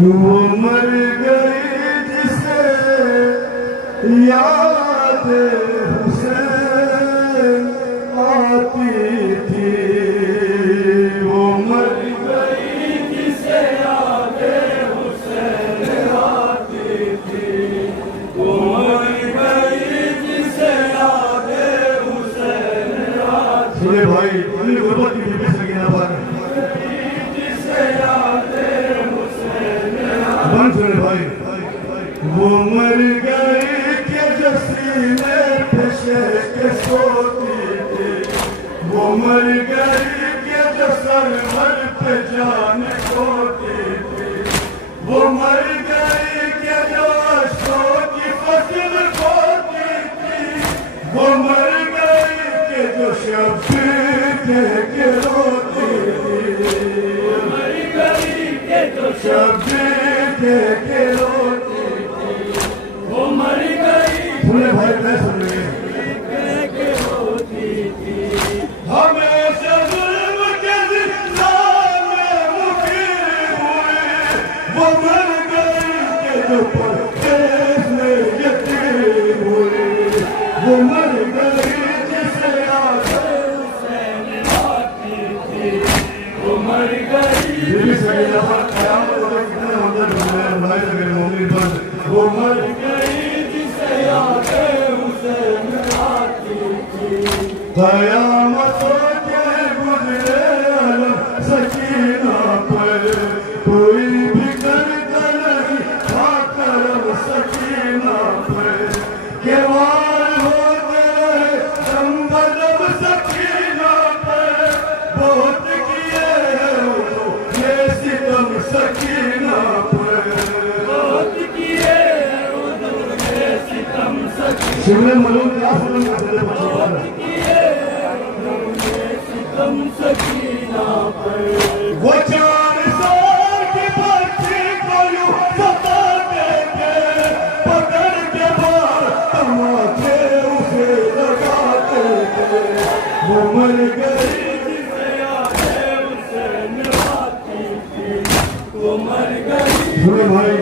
वो मर गई जिसे याद हुसैन आती थी। वो मर गई जिसे याद हुसैन आती थी। वो मर गई जिसे याद हुसैन आती थी। सुने भाई अपनी गुर्बत की बेबस लगी ना पर जिसे याद हुसैन सुने भाई। वो मर गई के जो सीने पे शेक सोती थी। वो मर गई के जो सरवर पे जान खोती थी। वो मर गई के जो अशकों की फसल बोती थी। वो मर गई के जो शब्द के रोती थी। मर गई के जो शब्द के रोती थी। वो मर गई सुने भाई मैं सुन रही के रोती थी। हमेशा जुल्म के जिंदान में मुकीम हुई। वो मर गई के जो परदेश में यतीम हुई। वो मर गई जिसे याद हुसैन आती थी। वो मर गई वो मर गई जिसे याद हुसैन आती थी। क़यामतों के गुज़रे अलम सकीना पर कोई भी करता नहीं था करम सकीना पर। के वार होते रहे संबलम सकीना पर। बहुत किए हैं वो ये सितम सकीना पर। शिवने मलूम क्या फिल्म करते वो 4 साल की बच्ची को यूं सताते थे। पकड़ के बाहर तमाचे उसे लगाते थे। वो मर गई जिसे याद हुसैन आती थी। वो मर गई सुने भाई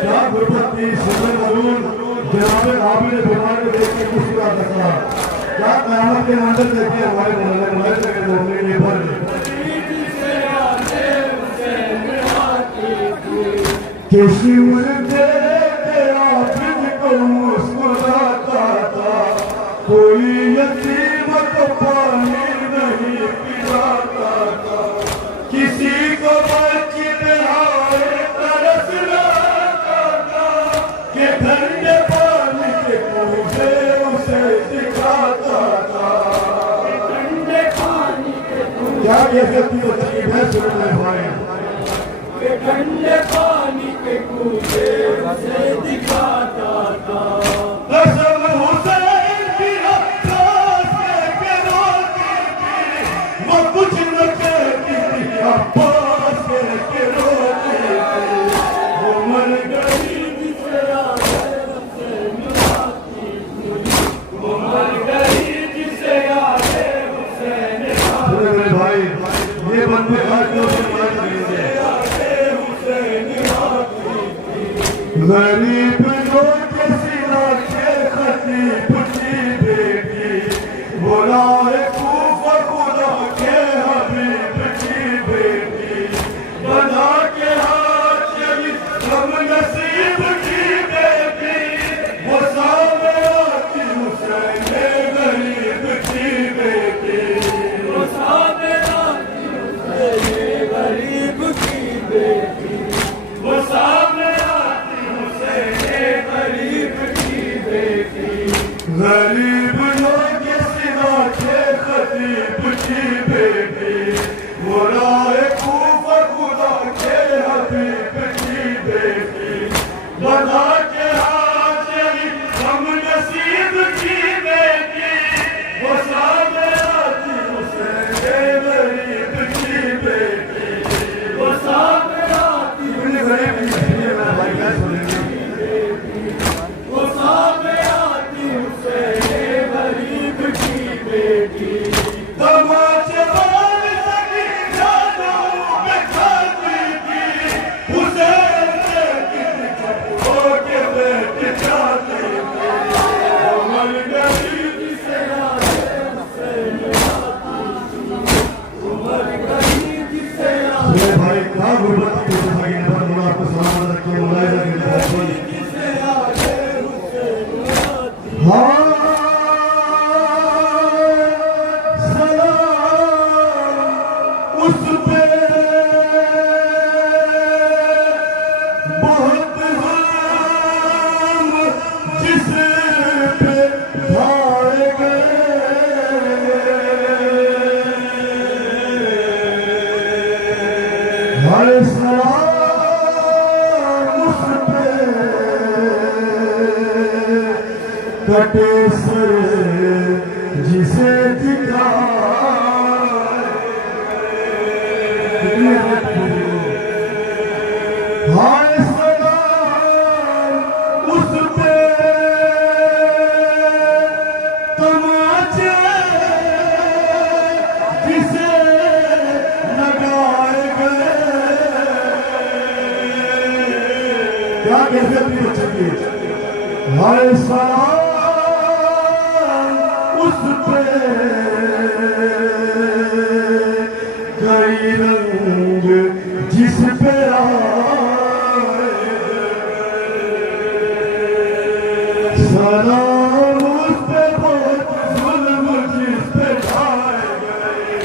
क्या गुर्बत थी। शिवने मलूम जनाब आबिद बीमार को देख के मुस्कुरा सकता। क्या क़यामत के मंजर देखिए हमारे मोहल्ले से मोहल्ले में भर के शिवर देखे आबिद को मुस्कुराता था। कोई यतीम को पानी नहीं पिलाता था। किसी को बच्ची नहाए तरस लाता था। कि ठंडे पानी के कूदे उसे सिखाता था। ठंडे पानी के कूदे क्या ये सबकी बच्ची है सुनने भाई। ठंडे पानी के कूदे उसे दिखाता था। कसम हुसैन की अब्बास के रोती थी। वो कुछ न कहती थी अब्बास के रोती थी। वो मर गई जिसे याद हुसैन आती थी। वो मर गई जिसे याद हुसैन आती थी। भाई ये बंदे आज गरीब लोग के सीना के खतीब की बेटी। बुलाए कूफा खुदा के हबीब की बेटी। बना के हाथ चली हम नसीब की बेटी। वो सामने आती हुसैन गरीब की बेटी। वो सामने आती हुसैन गरीब की बेटी। वो सामने Hari कटे सर जिसे हाय सलाम उस पे तमाचे जिसे लगाए गए। क्या कहते अपनी बच्चे की हाय सलाम उस पे कई रंग जिस पे सलाम उस पे बहुत जुल्म जिस पे ढाए गए।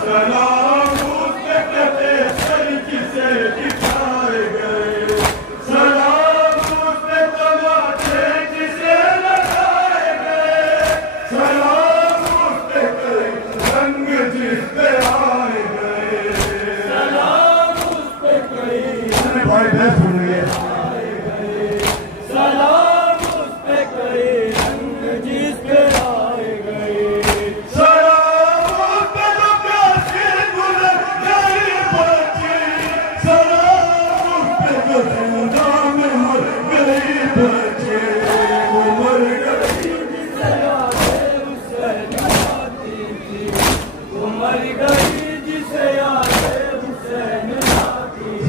सलाम उस पे कटे सर जिसे दिखाए गए। सलाम उस पे तमाचे जिसे लगाए गए। सलाम उस पे कई रंग जिस पे आए गए। सलाम उस पे कई भाई मैं सुन गया।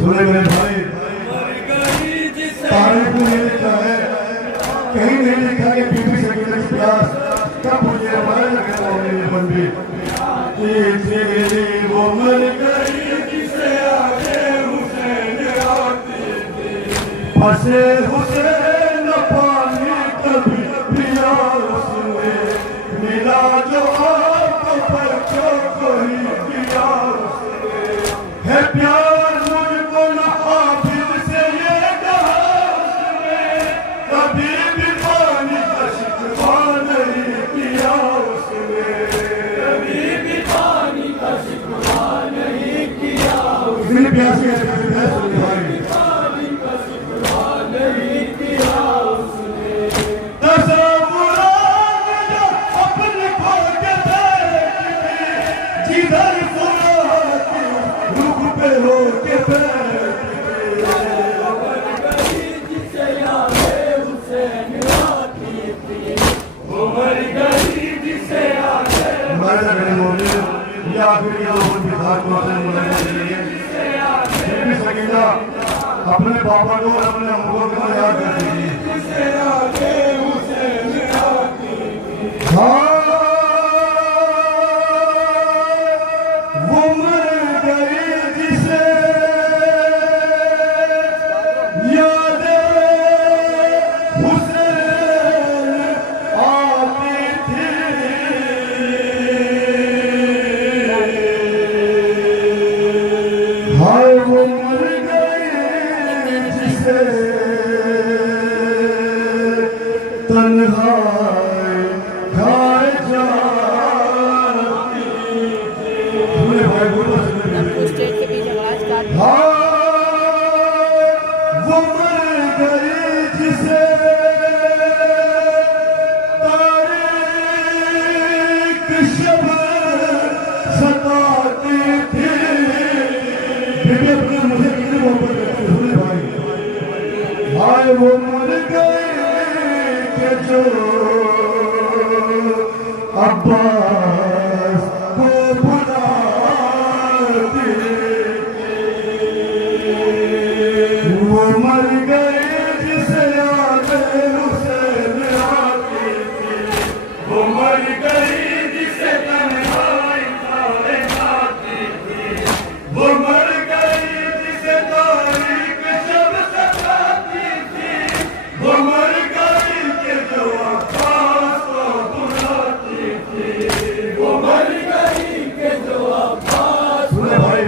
सुने मेरे भाई तारीख में नहीं लिखा है, कहीं नहीं लिखा कि बीबी सकीना की प्यास कब मुझे हमारे लगे वो मेरी बंदी वो मर गई जिसे आगे हुसैन आती थी। फंसे हुसैन पानी कभी पिया उसने मिला जो आपको बच्चों को ही किया उसने है प्यार मुझको न हाफिज से ये कहा उसने कभी भी पानी का शिकवा नहीं किया उसने कभी भी पानी का शिकवा नहीं किया उसने प्यासी है पानी का शिकवा नहीं किया उसने तसव्वुरात जो अपने खो के बैठी जिधर फुरात रुख पे हो के अपने पापा को और अपने अम्मों को याद करती थी। हाँ वो मर गई जिसे याद हुसैन आती थी। हाय वो मर गई जिसे तन्हाई खाए जाती थी। स्टेट के बीच झगड़ा स्टार्ट। हाँ वो मर गई जिसे तारीख शब सताती थी। बीबी अपने मुझे कितनी मोहब्बत करती है भाई। हाय वो मर गई के जो अब्बास को बुलाती वो मर गई जिसे याद हुसैन आती थी। वो मर गई जिसे तन्हाई खाए जाती थी। वो मर गई जिसे तारीख शब सताती थी। वो मर गई के जो अब्बास को बुलाती थी। वो मर गई के जो अब्बास सुने भाई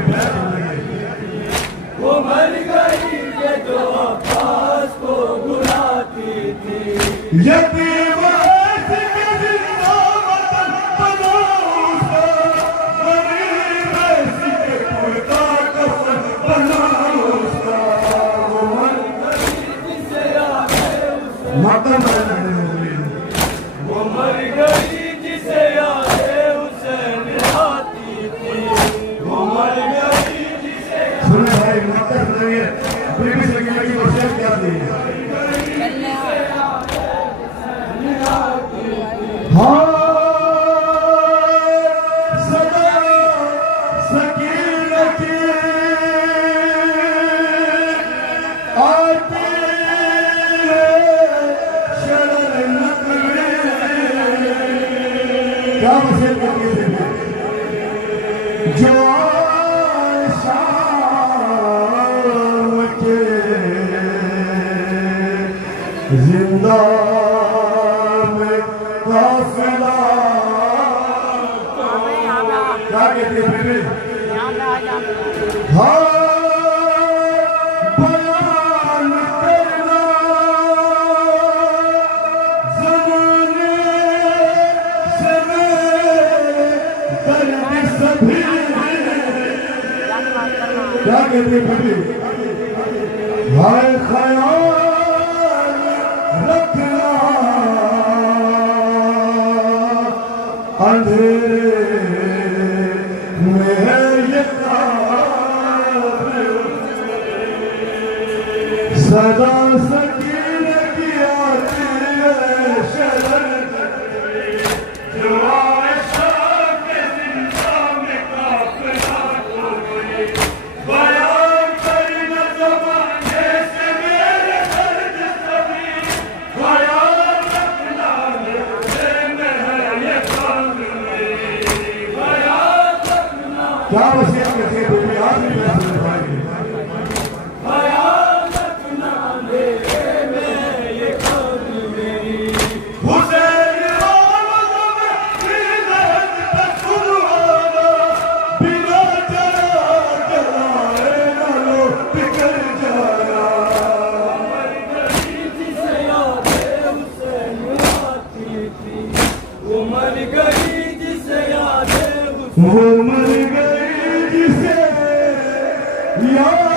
वो मर गई के जो अब्बास को बुलाती थी। यतीम ऐसे के जिंदा वतन बना उसका गरीब ऐसी के कुर्ता कफन बना उसका। वो मर गई जिसे आगे उसे माता बीबी सकीना की वसीयत क्या थी? हाँ सदा सकीना की आती है शरण नकली। क्या वसीयत करती है? जो शाम के जिंदा में काफिला। क्या कहती है बीबी? हाँ बयान करना ज़माने से मेरे दर्द सभी। क्या कहती है बीबी? हाय ख्याल रखना अंधेरे में है ये काबिल। सदा सकीने की आती है शरण जो आयशा के जिंदा में काफिला कोई बयान करना ज़माने से मेरे दर्द सभी। बयान रखना अंधेरे में है ये काबिल। बयान रखना। क्या वसीयत करती है बीबी? आज भी मैं सुन पाएंगे। बयान रखना अंधेरे में ये काबिल। हुसैन आवाज़ में नीलत तस्वीर बिना जला जलाए न लो बिखर जाना। जिसे यादें हुसैन आती थी वो मर गई। जिसे यादें वो मर गई जिसे याद